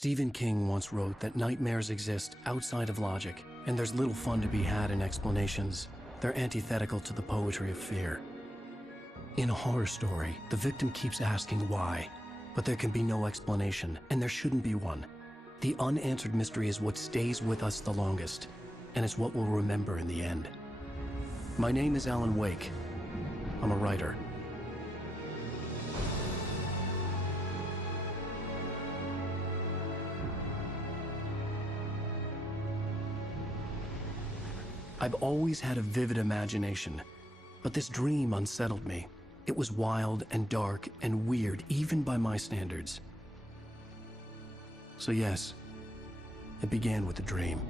Stephen King once wrote that nightmares exist outside of logic, and there's little fun to be had in explanations. They're antithetical to the poetry of fear. In a horror story, the victim keeps asking why, but there can be no explanation, and there shouldn't be one. The unanswered mystery is what stays with us the longest, and it's what we'll remember in the end. My name is Alan Wake. I'm a writer. I've always had a vivid imagination, but this dream unsettled me. It was wild and dark and weird, even by my standards. So yes, it began with a dream.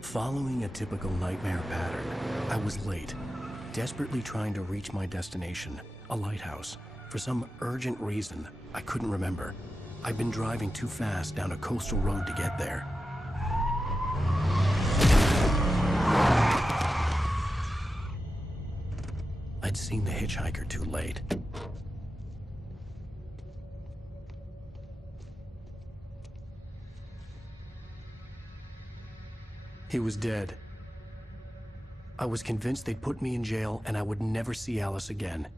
Following a typical nightmare pattern, I was late, desperately trying to reach my destination, a lighthouse. For some urgent reason, I couldn't remember. I'd been driving too fast down a coastal road to get there. I'd seen the hitchhiker too late. He was dead. I was convinced they'd put me in jail and I would never see Alice again.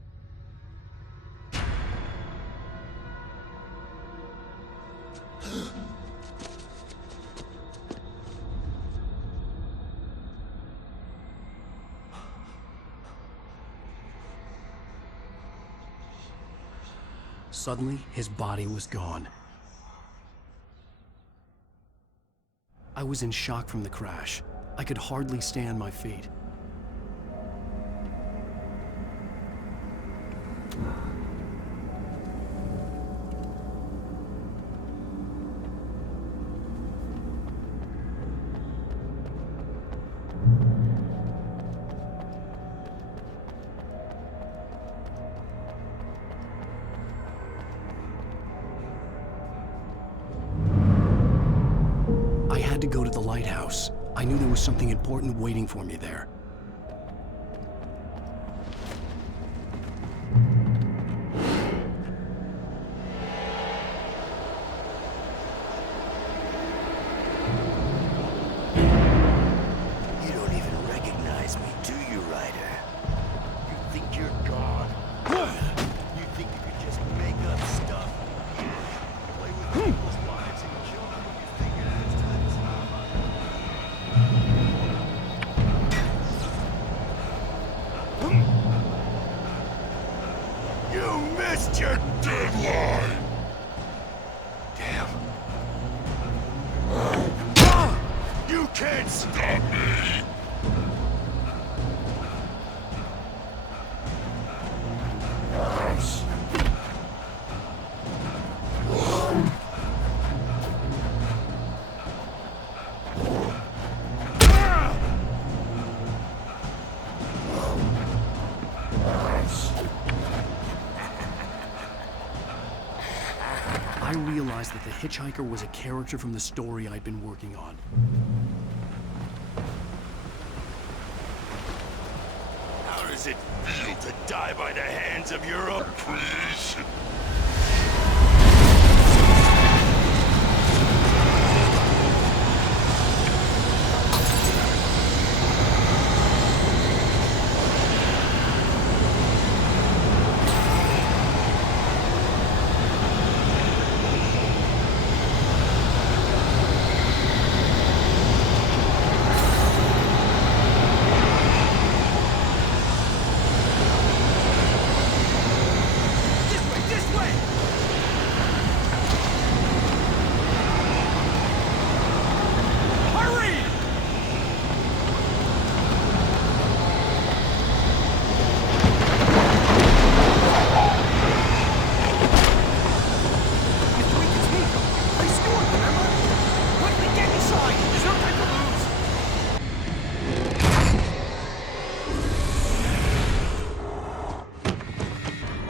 Suddenly, his body was gone. I was in shock from the crash. I could hardly stay on my feet. To go to the lighthouse. I knew there was something important waiting for me there. You don't even recognize me, do you, Ryder? You think you're God? You think you could just make up stuff? Play with people's lives and kill them when you think it is time to stop. You missed your deadline! Damn. You can't stop me! I realized that the hitchhiker was a character from the story I'd been working on. How does it feel to die by the hands of your oppressor?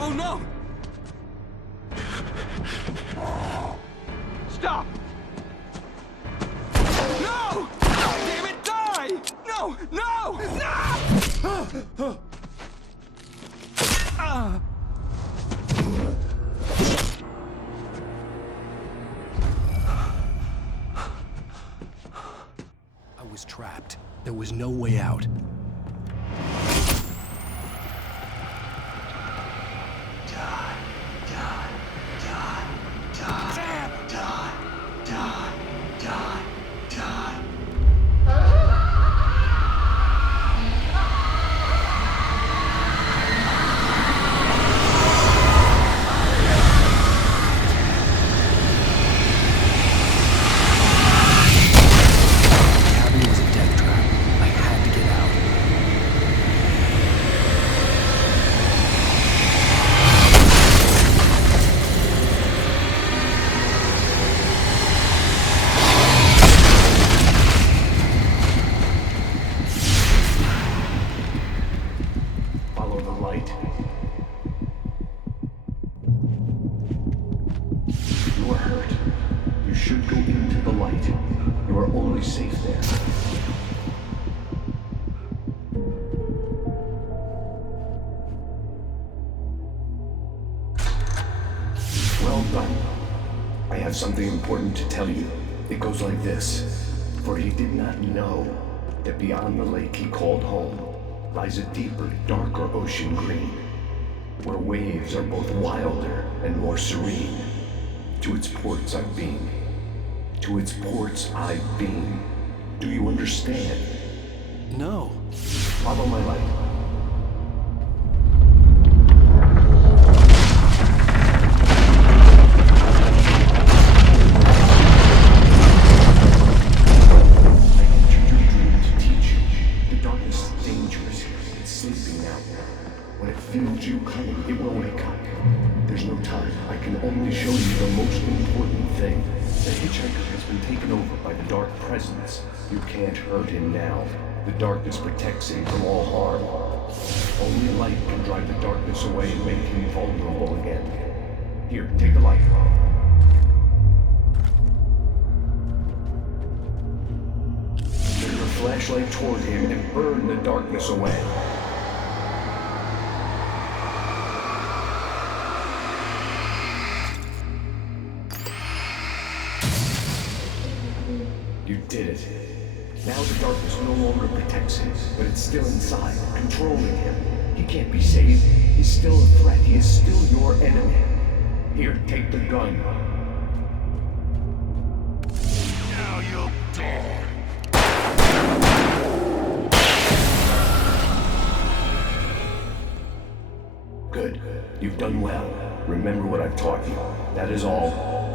Oh no! Stop! No! Damn it, die! No! No! No! was trapped. There was no way out. Well done. I have something important to tell you. It goes like this. For he did not know that beyond the lake he called home lies a deeper, darker ocean green, where waves are both wilder and more serene. To its ports I've been. To its ports I've been. Do you understand? No. Follow my light. It will wake up. There's no time. I can only show you the most important thing. The hitchhiker has been taken over by the dark presence. You can't hurt him now. The darkness protects him from all harm. Only light can drive the darkness away and make him vulnerable again. Here, take the light. Turn your flashlight toward him and burn the darkness away. You did it. Now the darkness no longer protects him, but it's still inside, controlling him. He can't be saved. He's still a threat. He is still your enemy. Here, take the gun. Now you'll die. Good. You've done well. Remember what I've taught you. That is all.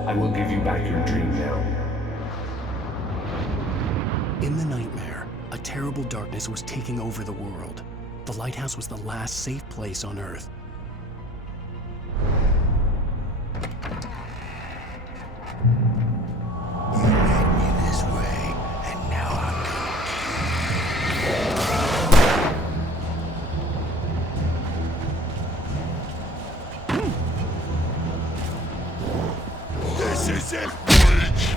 I will give you back your dream now. In the nightmare, a terrible darkness was taking over the world. The lighthouse was the last safe place on Earth. You led me this way, and now I'm gonna... This is it, Bridge!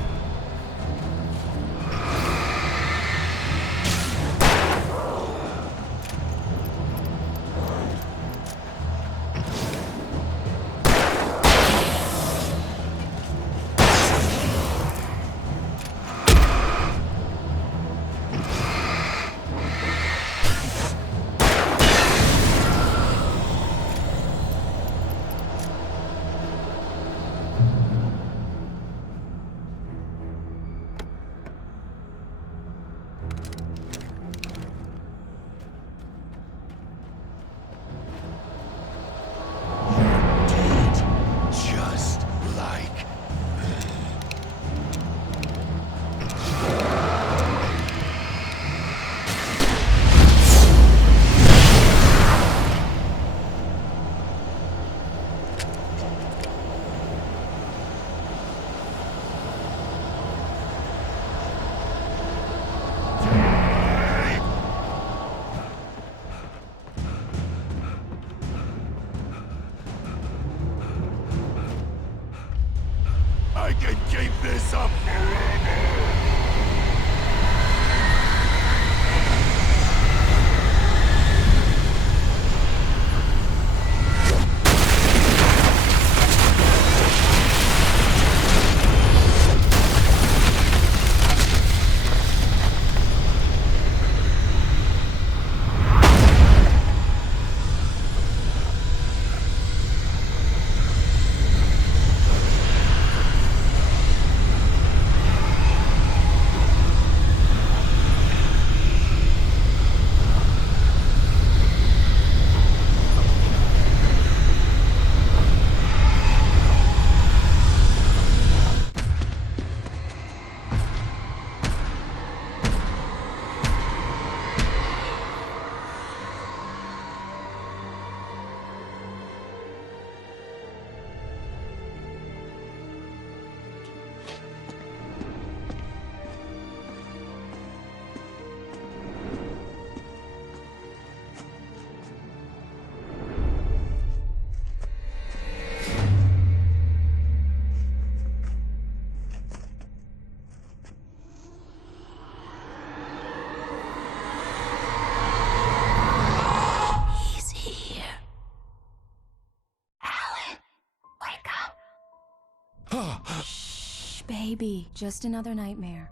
baby, just another nightmare.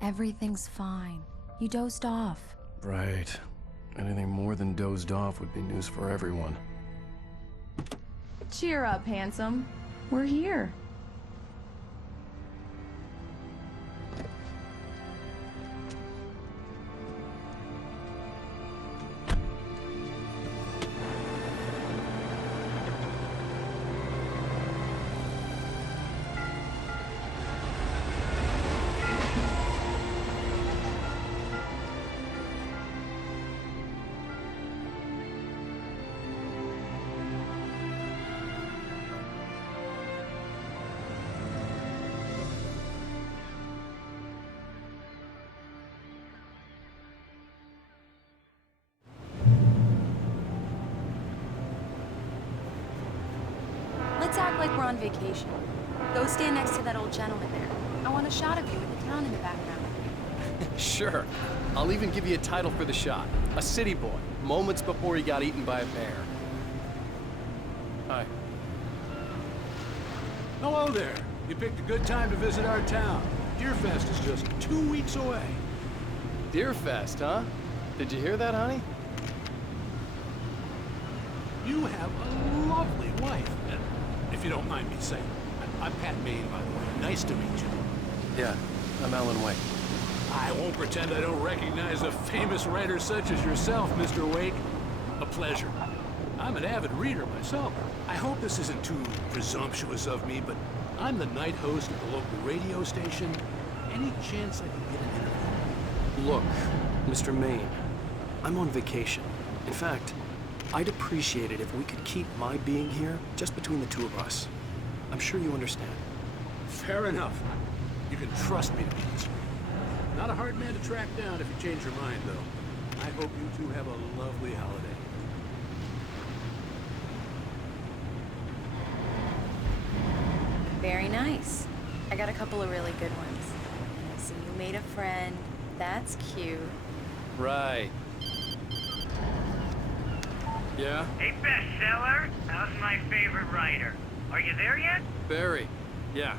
Everything's fine. You dozed off. Right. Anything more than dozed off would be news for everyone. Cheer up, handsome. We're here. Let's act like we're on vacation. Go stand next to that old gentleman there. I want a shot of you with the town in the background. Sure. I'll even give you a title for the shot. A city boy, moments before he got eaten by a bear. Hi. Hello there. You picked a good time to visit our town. Deerfest is just 2 weeks away. Deerfest, huh? Did you hear that, honey? You have a lovely wife. And if you don't mind me saying, I'm Pat Maine, by the way. Nice to meet you. Yeah, I'm Alan Wake. I won't pretend I don't recognize a famous writer such as yourself, Mr. Wake. A pleasure. I'm an avid reader myself. I hope this isn't too presumptuous of me, but I'm the night host at the local radio station. Any chance I could get an interview? Look, Mr. Maine, I'm on vacation. In fact, I'd appreciate it if we could keep my being here just between the two of us. I'm sure you understand. Fair enough. You can trust me to be discreet. Not a hard man to track down if you change your mind, though. I hope you two have a lovely holiday. Very nice. I got a couple of really good ones. I see you made a friend. That's cute. Right. Yeah? Hey, bestseller, how's my favorite writer? Are you there yet? Barry. Yeah,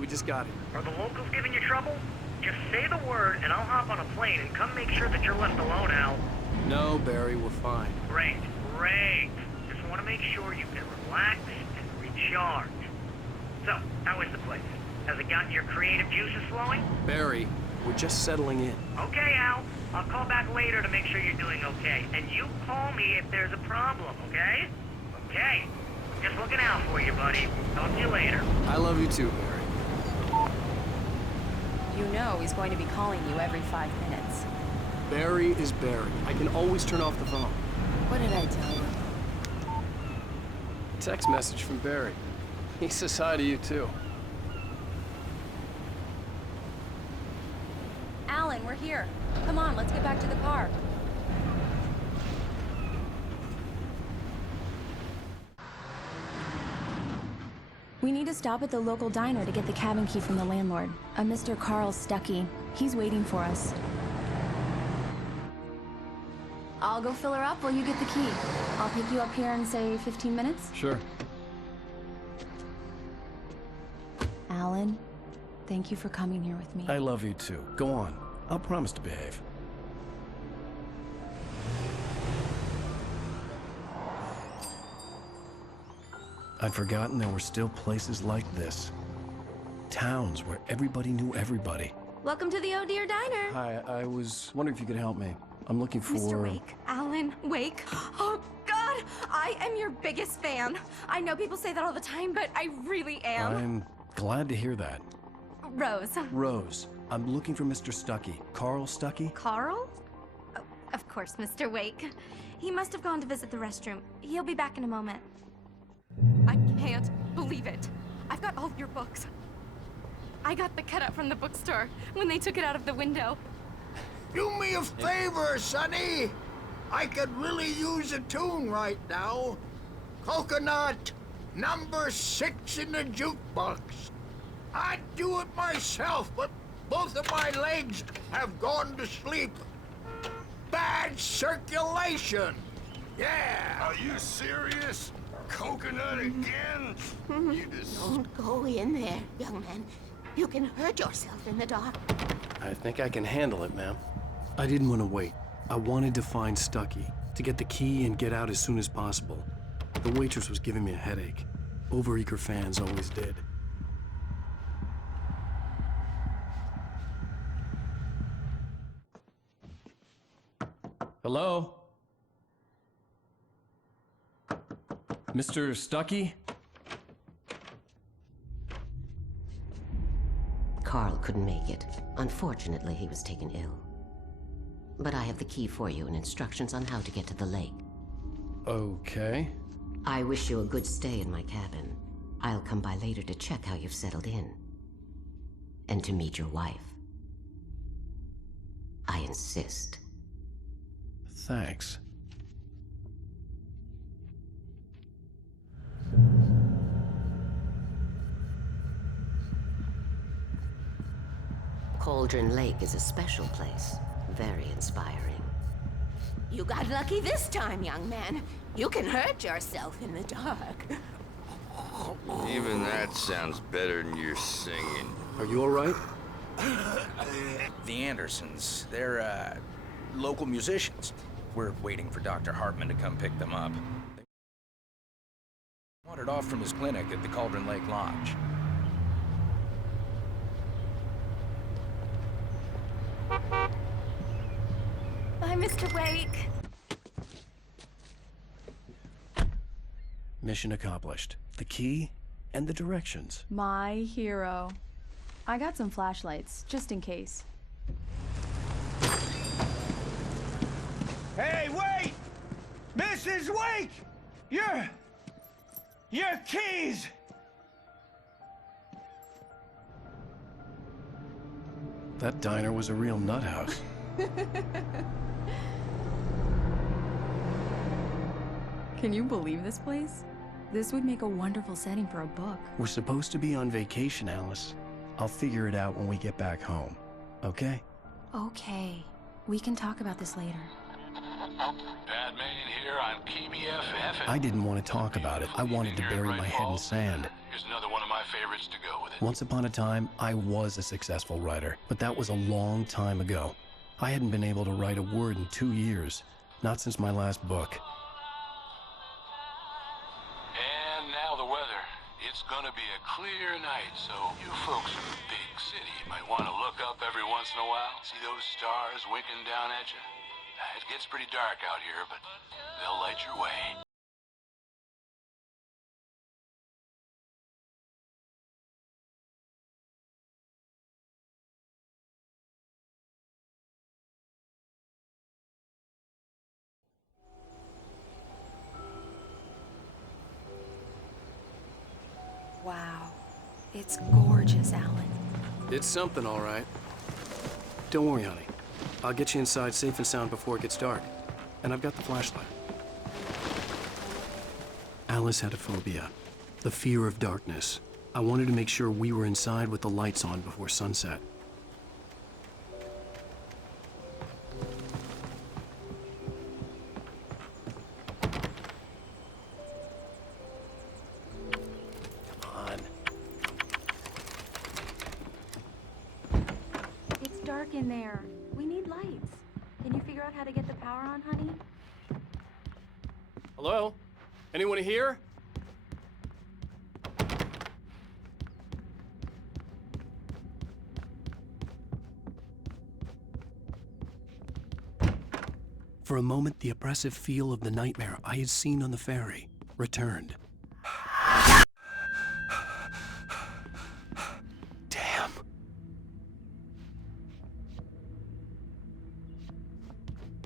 we just got here. Are the locals giving you trouble? Just say the word and I'll hop on a plane and come make sure that you're left alone, Al. No, Barry, we're fine. Great, great. Just want to make sure you can relax and recharge. So, how is the place? Has it gotten your creative juices flowing? Barry, we're just settling in. Okay, Al. I'll call back later to make sure you're doing okay. And you call me if there's a problem, okay? Okay. Just looking out for you, buddy. Talk to you later. I love you too, Barry. You know he's going to be calling you every 5 minutes. Barry is Barry. I can always turn off the phone. What did I tell you? Text message from Barry. He says hi to you too. Alan, we're here. Come on, let's get back to the car. We need to stop at the local diner to get the cabin key from the landlord, a Mr. Carl Stuckey. He's waiting for us. I'll go fill her up while you get the key. I'll pick you up here in, say, 15 minutes? Sure. Alan, thank you for coming here with me. I love you too. Go on. I'll promise to behave. I'd forgotten there were still places like this. Towns where everybody knew everybody. Welcome to the Oh Dear Diner. Hi, I was wondering if you could help me. I'm looking for... Mr. Wake. Alan Wake. Oh, God! I am your biggest fan. I know people say that all the time, but I really am. I'm glad to hear that. Rose. Rose, I'm looking for Mr. Stuckey. Carl Stuckey? Carl? Oh, of course, Mr. Wake. He must have gone to visit the restroom. He'll be back in a moment. I can't believe it. I've got all your books. I got the cutout from the bookstore when they took it out of the window. Do me a favor, Sonny. I could really use a tune right now. Coconut, number 6 in the jukebox. I'd do it myself, but both of my legs have gone to sleep. Bad circulation. Yeah. Are you serious? Coconut again? You just... Don't go in there, young man. You can hurt yourself in the dark. I think I can handle it, ma'am. I didn't want to wait. I wanted to find Stucky, to get the key and get out as soon as possible. The waitress was giving me a headache. Overeager fans always did. Hello? Mr. Stucky? Carl couldn't make it. Unfortunately, he was taken ill. But I have the key for you and instructions on how to get to the lake. Okay. I wish you a good stay in my cabin. I'll come by later to check how you've settled in. And to meet your wife. I insist. Thanks. Cauldron Lake is a special place. Very inspiring. You got lucky this time, young man. You can hurt yourself in the dark. Even that sounds better than your singing. Are you all right? The Andersons, they're, local musicians. We're waiting for Dr. Hartman to come pick them up. They wandered off from his clinic at the Cauldron Lake Lodge. Bye, Mr. Wake. Mission accomplished. The key and the directions. My hero. I got some flashlights, just in case. Hey, wait! Mrs. Wake! Your keys! That diner was a real nut house. Can you believe this place? This would make a wonderful setting for a book. We're supposed to be on vacation, Alice. I'll figure it out when we get back home. Okay? Okay. We can talk about this later. Batman here on KBFF. I didn't want to talk about it. I wanted to bury my head in sand. Here's another one of my favorites to go with it. Once upon a time, I was a successful writer, but that was a long time ago. I hadn't been able to write a word in 2 years, not since my last book. And now the weather. It's gonna be a clear night, so you folks in the big city might want to look up every once in a while, see those stars winking down at you. It gets pretty dark out here, but they'll light your way. Wow. It's gorgeous, Alan. It's something, all right. Don't worry, honey. I'll get you inside safe and sound before it gets dark. And I've got the flashlight. Alice had a phobia, the fear of darkness. I wanted to make sure we were inside with the lights on before sunset. It's dark in there. We need lights. Can you figure out how to get the power on, honey? Hello? Anyone here? For a moment, the oppressive feel of the nightmare I had seen on the ferry returned. Damn.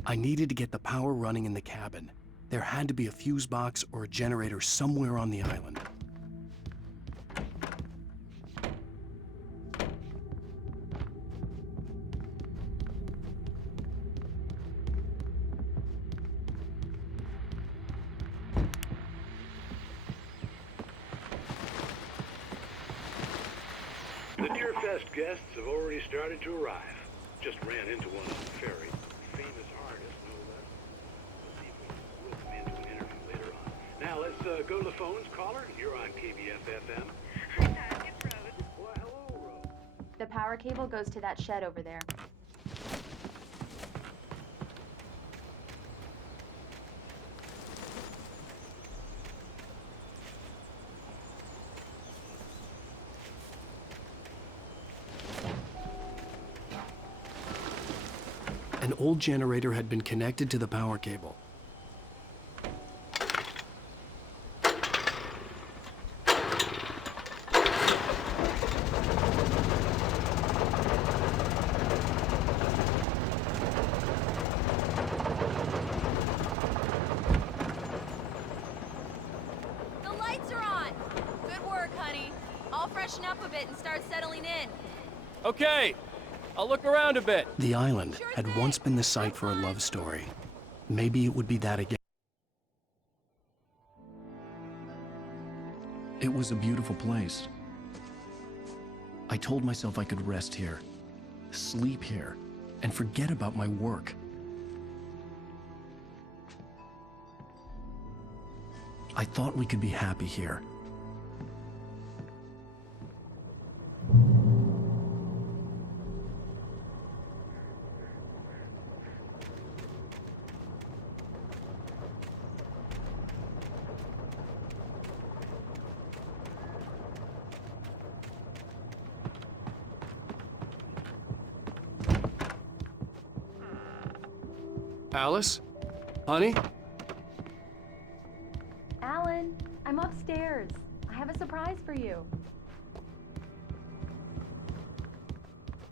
I needed to get the power running in the cabin. There had to be a fuse box or a generator somewhere on the island. The Deerfest guests have already started to arrive. Just ran into one on the ferry. Famous artist, no less. We'll see if we can whip them into an interview later on. Now let's go to the phones. Caller, you're on KBF FM. Hi, Rose. Well, hello, Rose. The power cable goes to that shed over there. An old generator had been connected to the power cable. The lights are on! Good work, honey. I'll freshen up a bit and start settling in. Okay, I'll look around a bit. The island had once been the site for a love story. Maybe it would be that again. It was a beautiful place. I told myself I could rest here, sleep here, and forget about my work. I thought we could be happy here. Alice? Honey? Alan, I'm upstairs. I have a surprise for you.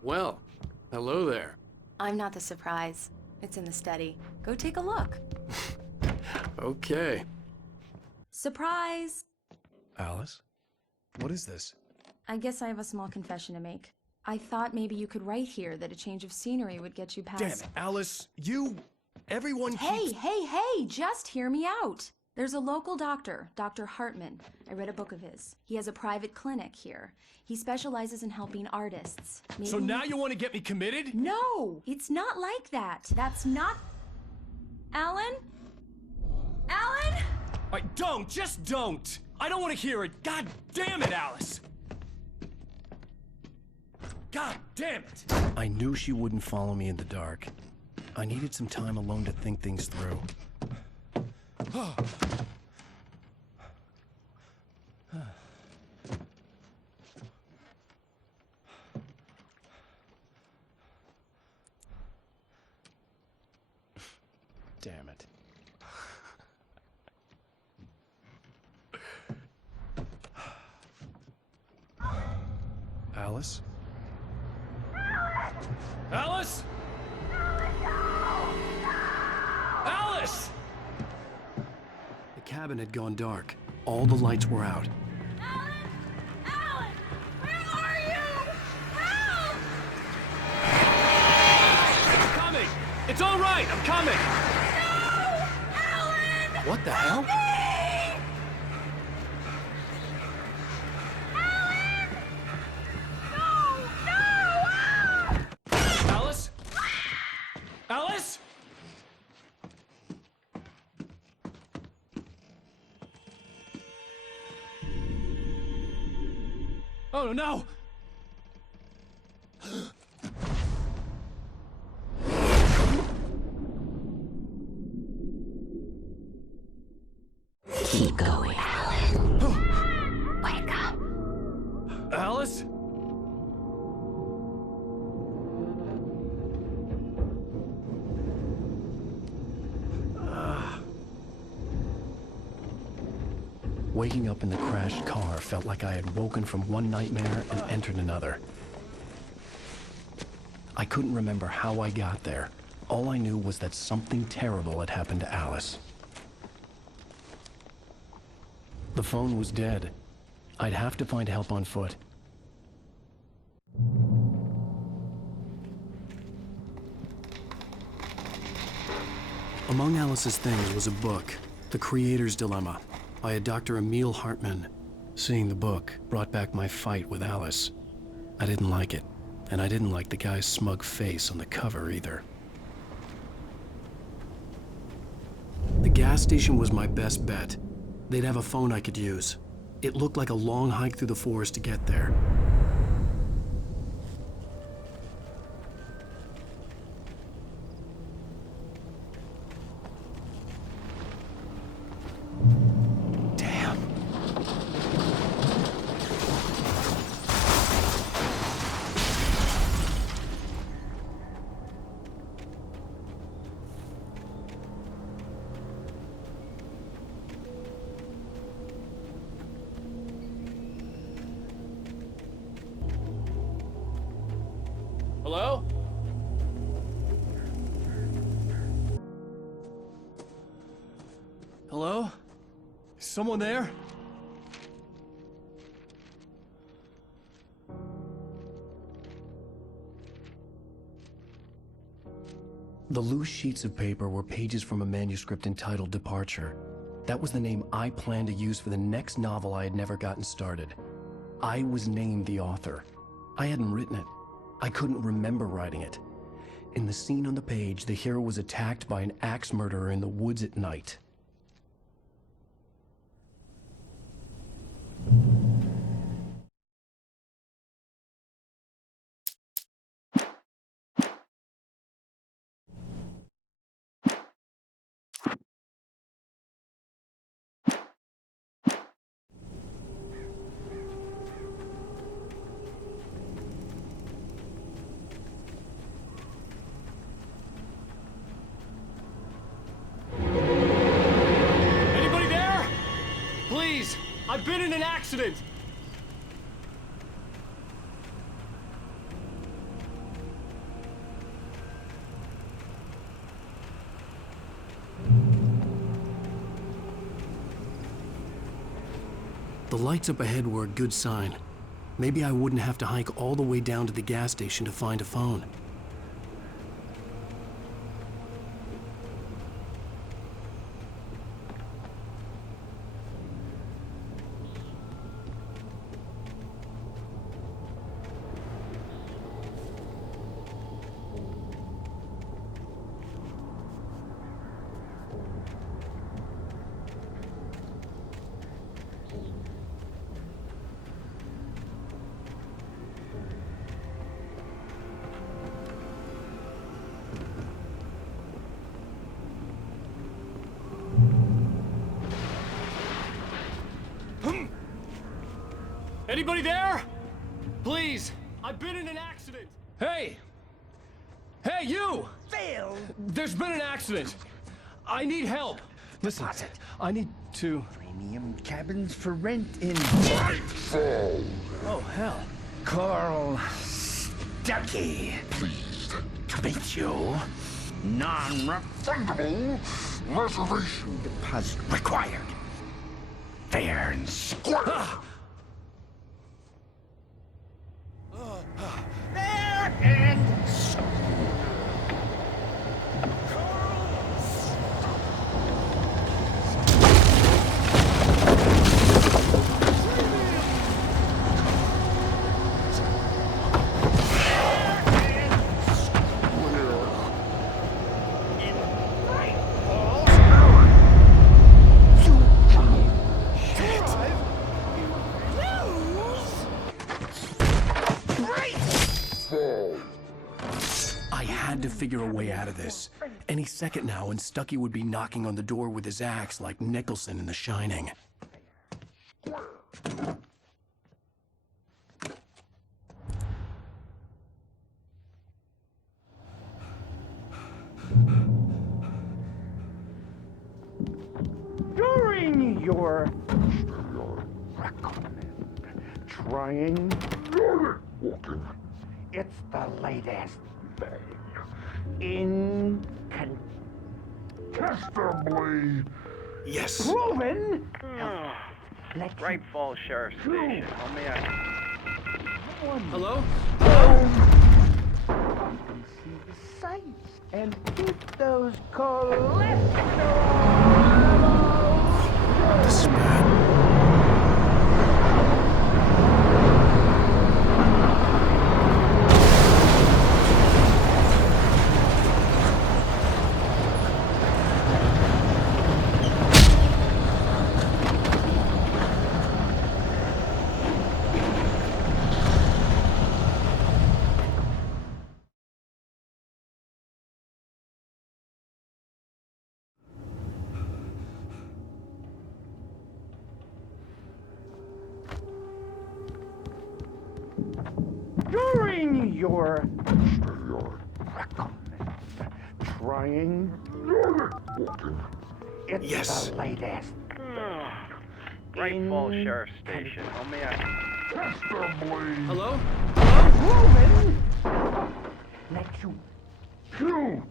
Well, hello there. I'm not the surprise. It's in the study. Go take a look. Okay. Surprise! Alice? What is this? I guess I have a small confession to make. I thought maybe you could write here that a change of scenery would get you past... Damn it, Alice, everyone Hey, just hear me out. There's a local doctor, Dr. Hartman. I read a book of his. He has a private clinic here. He specializes in helping artists. So now you want to get me committed? No, it's not like that. That's not... Alan? Alan? Just don't! I don't want to hear it! God damn it, Alice! God damn it! I knew she wouldn't follow me in the dark. I needed some time alone to think things through. Damn it. Alice? Alice? Alice! The cabin had gone dark. All the lights were out. Alan! Where are you? Help! I'm coming! It's all right! I'm coming! No! Alan! What the hell? Me! Alan! No! No! Alice? Alice? Oh no! Keep going, Alan. Wake up. Alice? Waking up in the crashed car felt like I had woken from one nightmare and entered another. I couldn't remember how I got there. All I knew was that something terrible had happened to Alice. The phone was dead. I'd have to find help on foot. Among Alice's things was a book, The Creator's Dilemma, by a Dr. Emil Hartman. Seeing the book brought back my fight with Alice. I didn't like it, and I didn't like the guy's smug face on the cover either. The gas station was my best bet. They'd have a phone I could use. It looked like a long hike through the forest to get there. Hello? Hello? Is someone there? The loose sheets of paper were pages from a manuscript entitled Departure. That was the name I planned to use for the next novel I had never gotten started. I was named the author. I hadn't written it. I couldn't remember writing it. In the scene on the page, the hero was attacked by an axe murderer in the woods at night. Anybody there? Please, I've been in an accident. The lights up ahead were a good sign. Maybe I wouldn't have to hike all the way down to the gas station to find a phone. Anybody there? Please, I've been in an accident. Hey! Hey, you! Phil! There's been an accident. I need help. Listen, I need to... Premium cabins for rent in... Oh, hell. Carl Stuckey. Pleased To meet you. Non-refundable reservation deposit required. Fair and square. Fair and square. I had to figure a way out of this. Any second now, and Stuckey would be knocking on the door with his axe like Nicholson in The Shining. During your recommend trying walking. It's the latest thing. Incontestably Yes. proven. Great Falls Sheriff Station. How may I? Hello? You can see the sights and keep those cholesterol levels. This is bad. During your recommend trying walking. It's Yes. the latest. Great Falls Sheriff Station. How may I? Incontestably Hello? proven. what you do.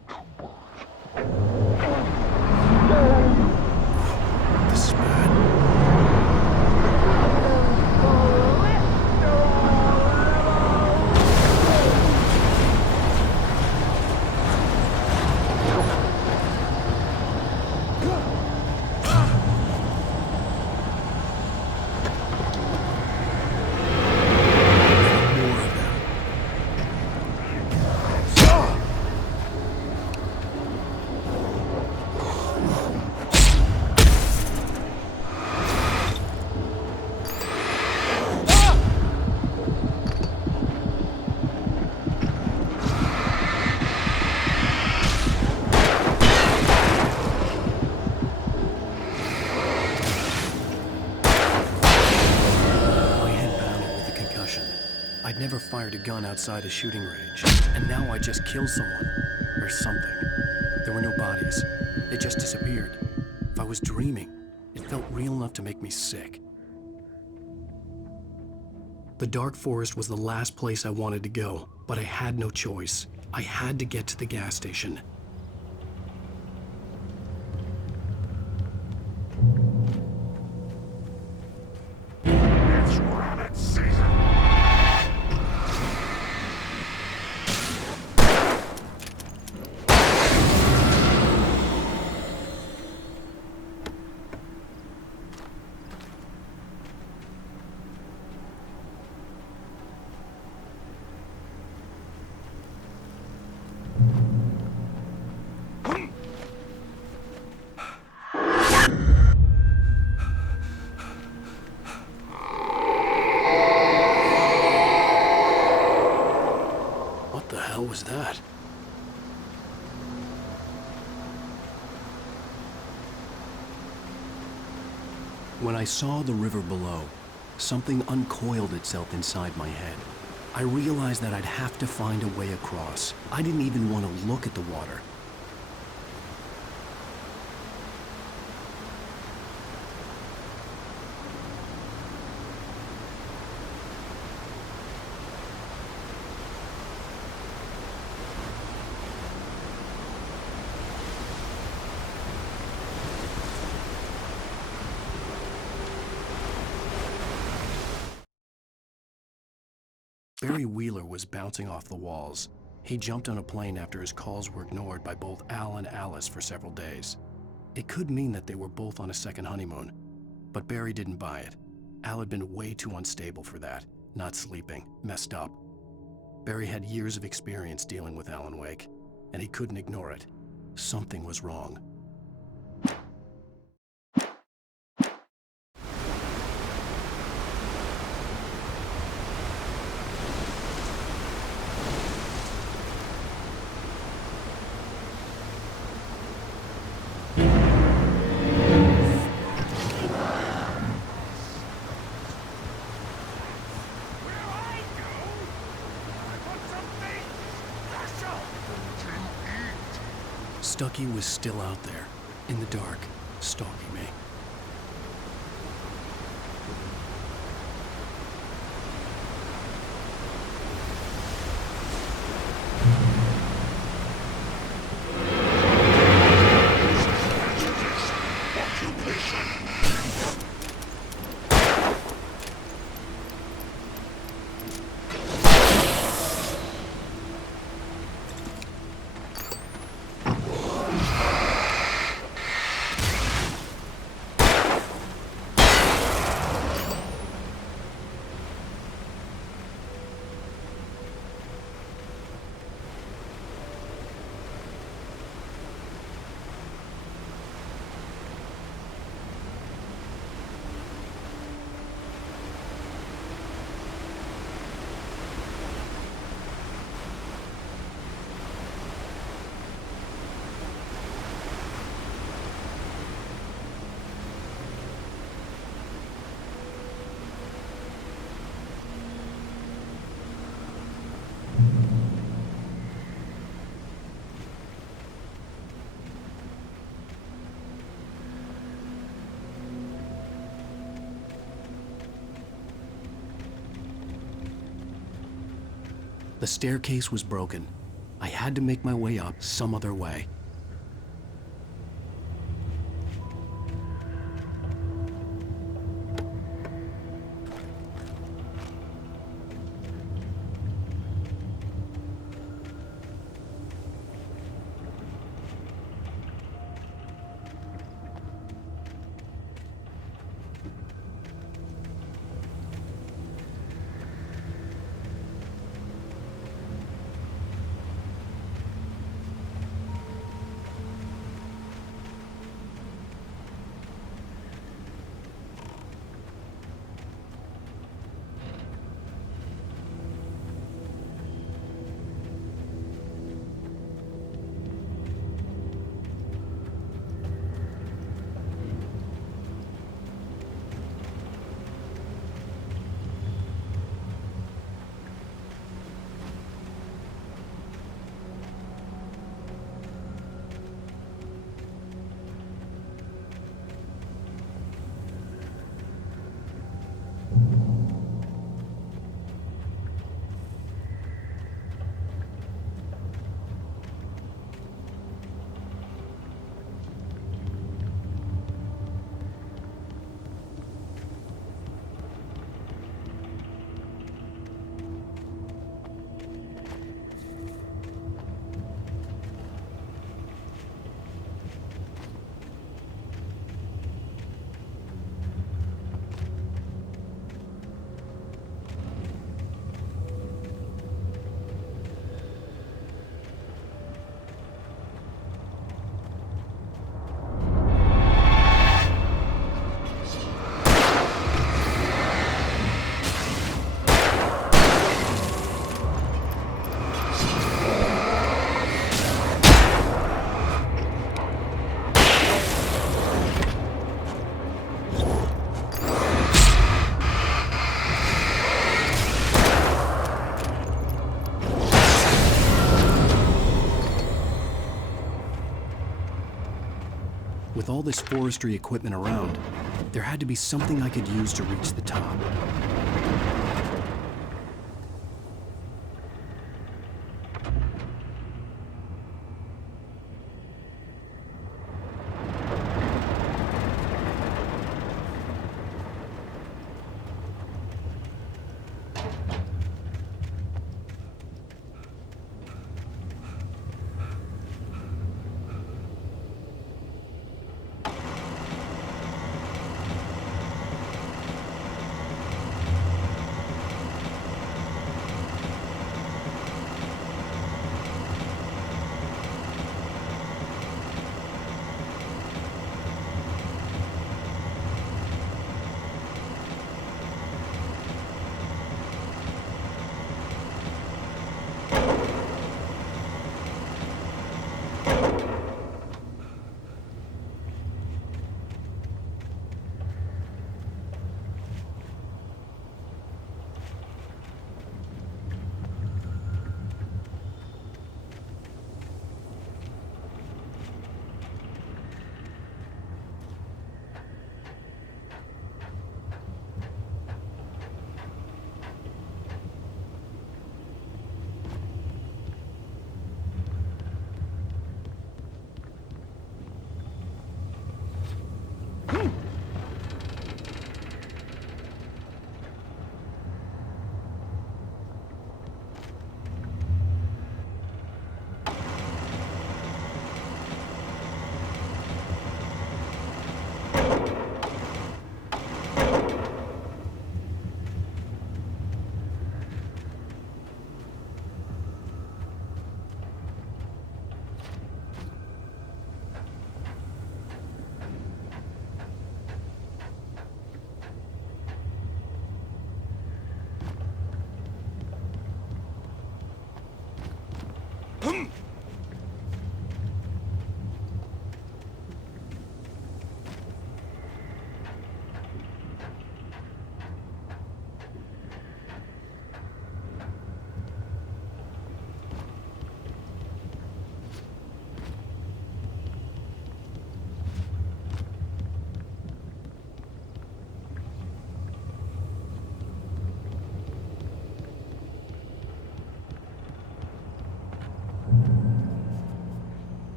This is bad. I'd never fired a gun outside a shooting range, and now I just killed someone. Or something. There were no bodies. They just disappeared. If I was dreaming, it felt real enough to make me sick. The dark forest was the last place I wanted to go, but I had no choice. I had to get to the gas station. It's rabbit season. What the hell was that? When I saw the river below, something uncoiled itself inside my head. I realized that I'd have to find a way across. I didn't even want to look at the water. Barry Wheeler was bouncing off the walls. He jumped on a plane after his calls were ignored by both Al and Alice for several days. It could mean that they were both on a second honeymoon, but Barry didn't buy it. Al had been way too unstable for that, not sleeping, messed up. Barry had years of experience dealing with Alan Wake, and he couldn't ignore it. Something was wrong. Stucky was still out there, in the dark, stalking me. The staircase was broken. I had to make my way up some other way. With all this forestry equipment around, there had to be something I could use to reach the top.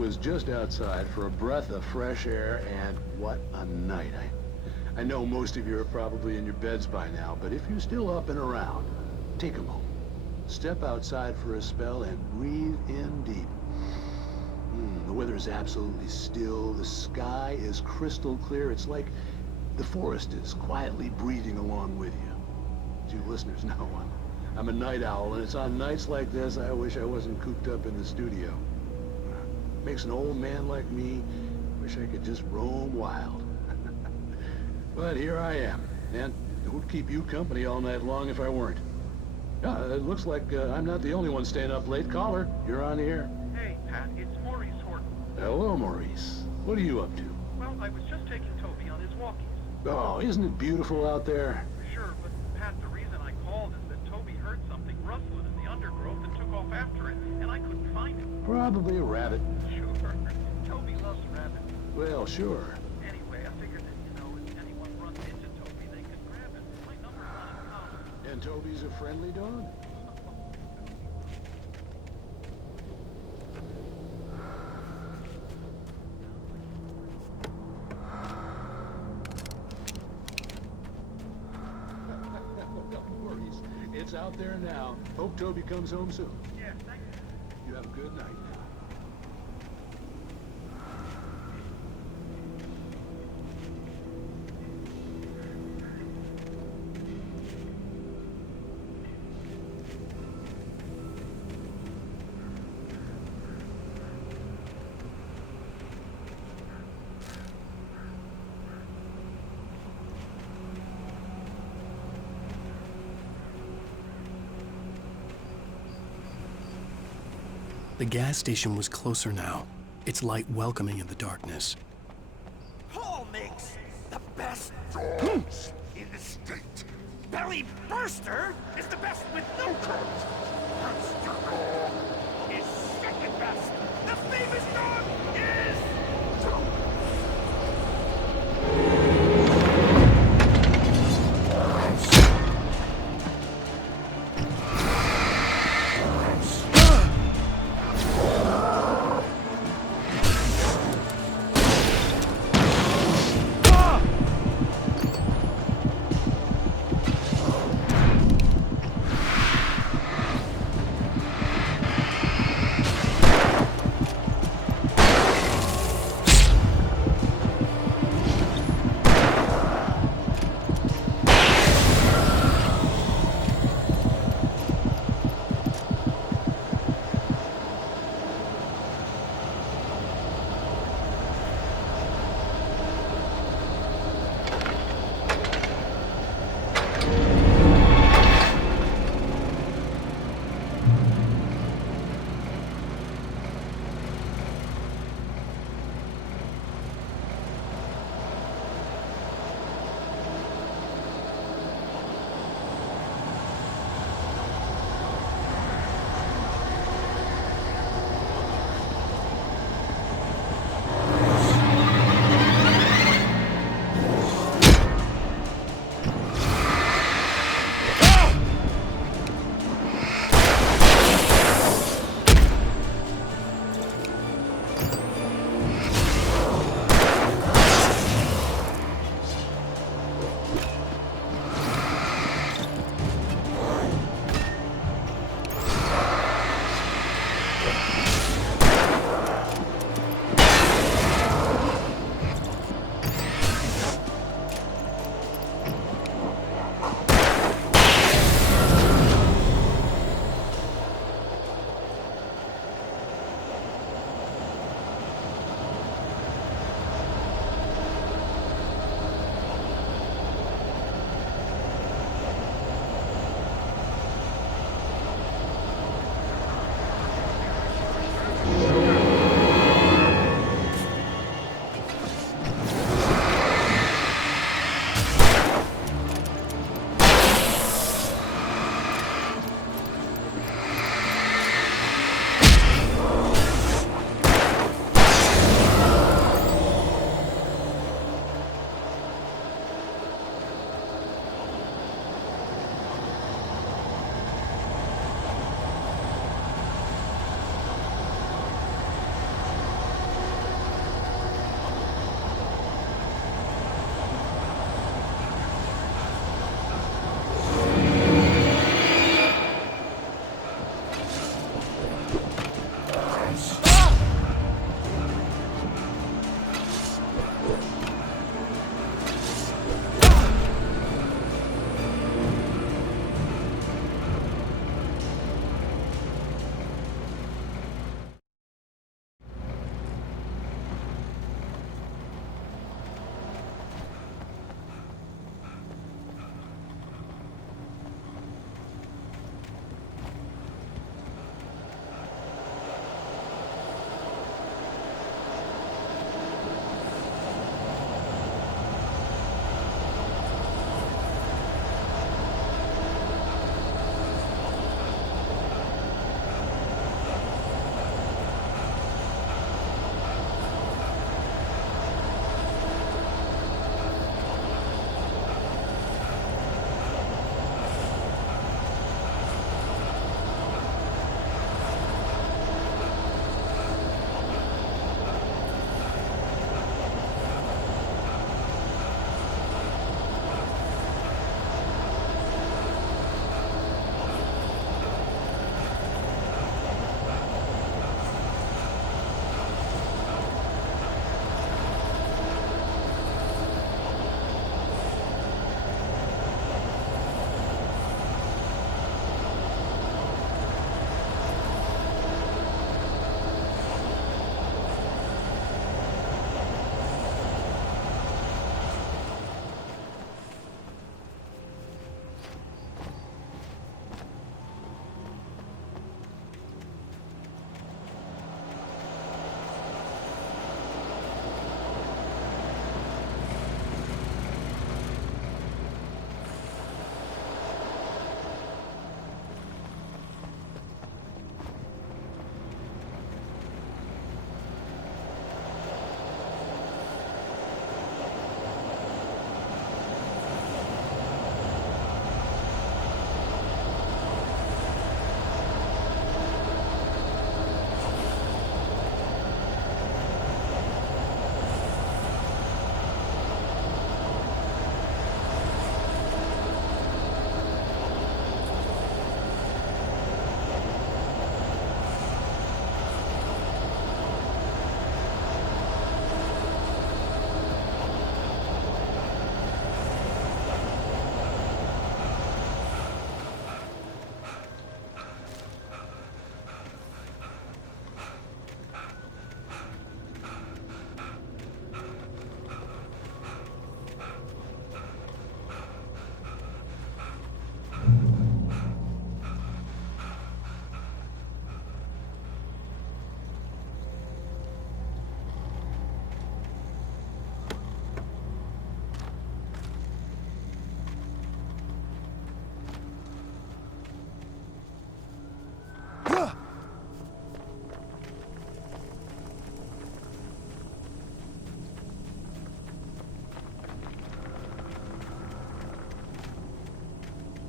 was just outside for a breath of fresh air, and what a night. I know most of you are probably in your beds by now, but if you're still up and around, take a moment. Step outside for a spell and breathe in deep. The weather is absolutely still. The sky is crystal clear. It's like the forest is quietly breathing along with you. As you listeners know, I'm a night owl, and it's on nights like this I wish I wasn't cooped up in the studio. Makes an old man like me wish I could just roam wild. But here I am, and it would keep you company all night long if I weren't. It looks like I'm not the only one staying up late. Caller, you're on the air. Hey, Pat, it's Maurice Horton. Hello, Maurice. What are you up to? Well, I was just taking Toby on his walkies. Oh, isn't it beautiful out there? Sure, but Pat, the reason I called is that Toby heard something rustling in the undergrowth and took off after it, and I couldn't find it. Probably a rabbit. Sure. Toby loves rabbits. Well, sure. Anyway, I figured that, if anyone runs into Toby, they can grab him. My number's on his collar. And Toby's a friendly dog? It's out there now. Hope Toby comes home soon. Yeah, thank you. You have a good night. The gas station was closer now, its light welcoming in the darkness. Paul makes the best dogs in the state. Belly Burster is the best with no curves. Hamster Dog is second best. The famous dog is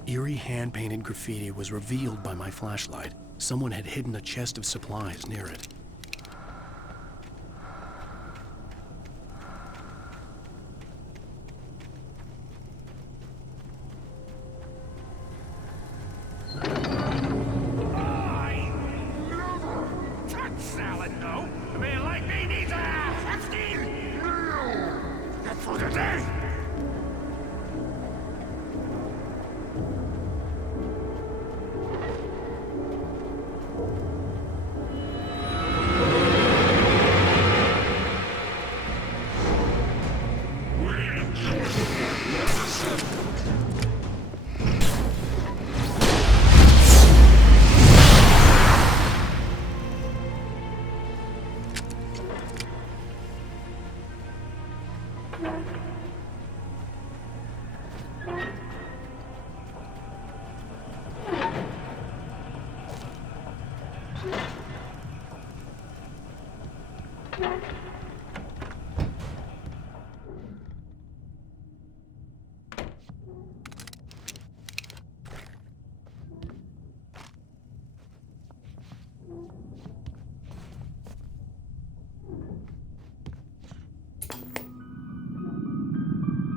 Eerie hand-painted graffiti was revealed by my flashlight. Someone had hidden a chest of supplies near it. Salad, no. A man like me needs a hefty meal. That's for the day.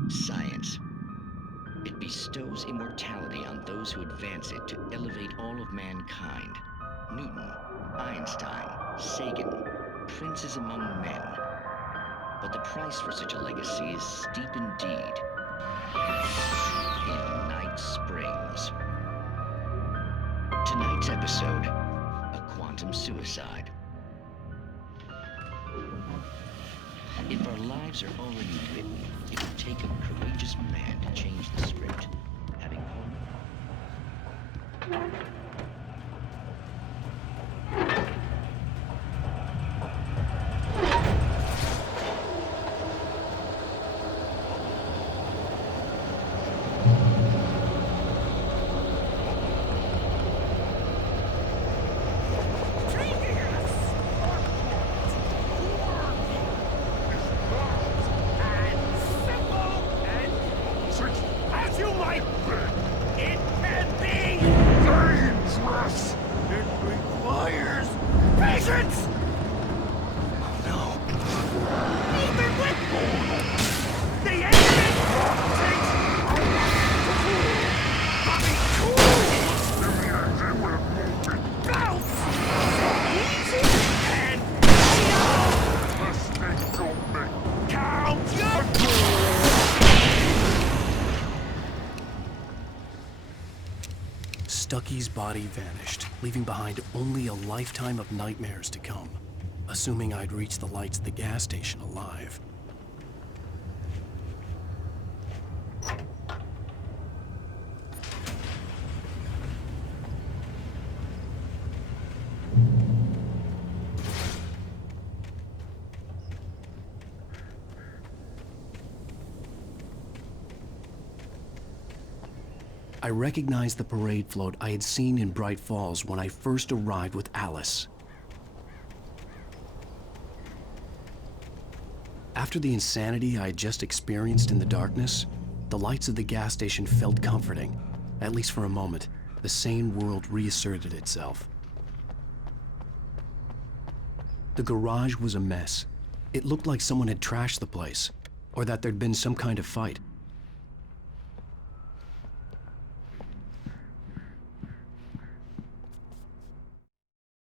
Science. It bestows immortality on those who advance it to elevate all of mankind. Newton, Einstein, Sagan, princes among men. But the price for such a legacy is steep indeed. In Night Springs. Tonight's episode, a quantum suicide. If our lives are already written, it would take a courageous man to change the script. Having As you might think, it can be dangerous. It requires patience. Oh no! Even with the engine takes bounce so easy and mistake don't make count your Stucky's body vanished, leaving behind only a lifetime of nightmares to come, assuming I'd reach the lights at the gas station alive. I recognized the parade float I had seen in Bright Falls when I first arrived with Alice. After the insanity I had just experienced in the darkness, the lights of the gas station felt comforting. At least for a moment, the sane world reasserted itself. The garage was a mess. It looked like someone had trashed the place, or that there'd been some kind of fight.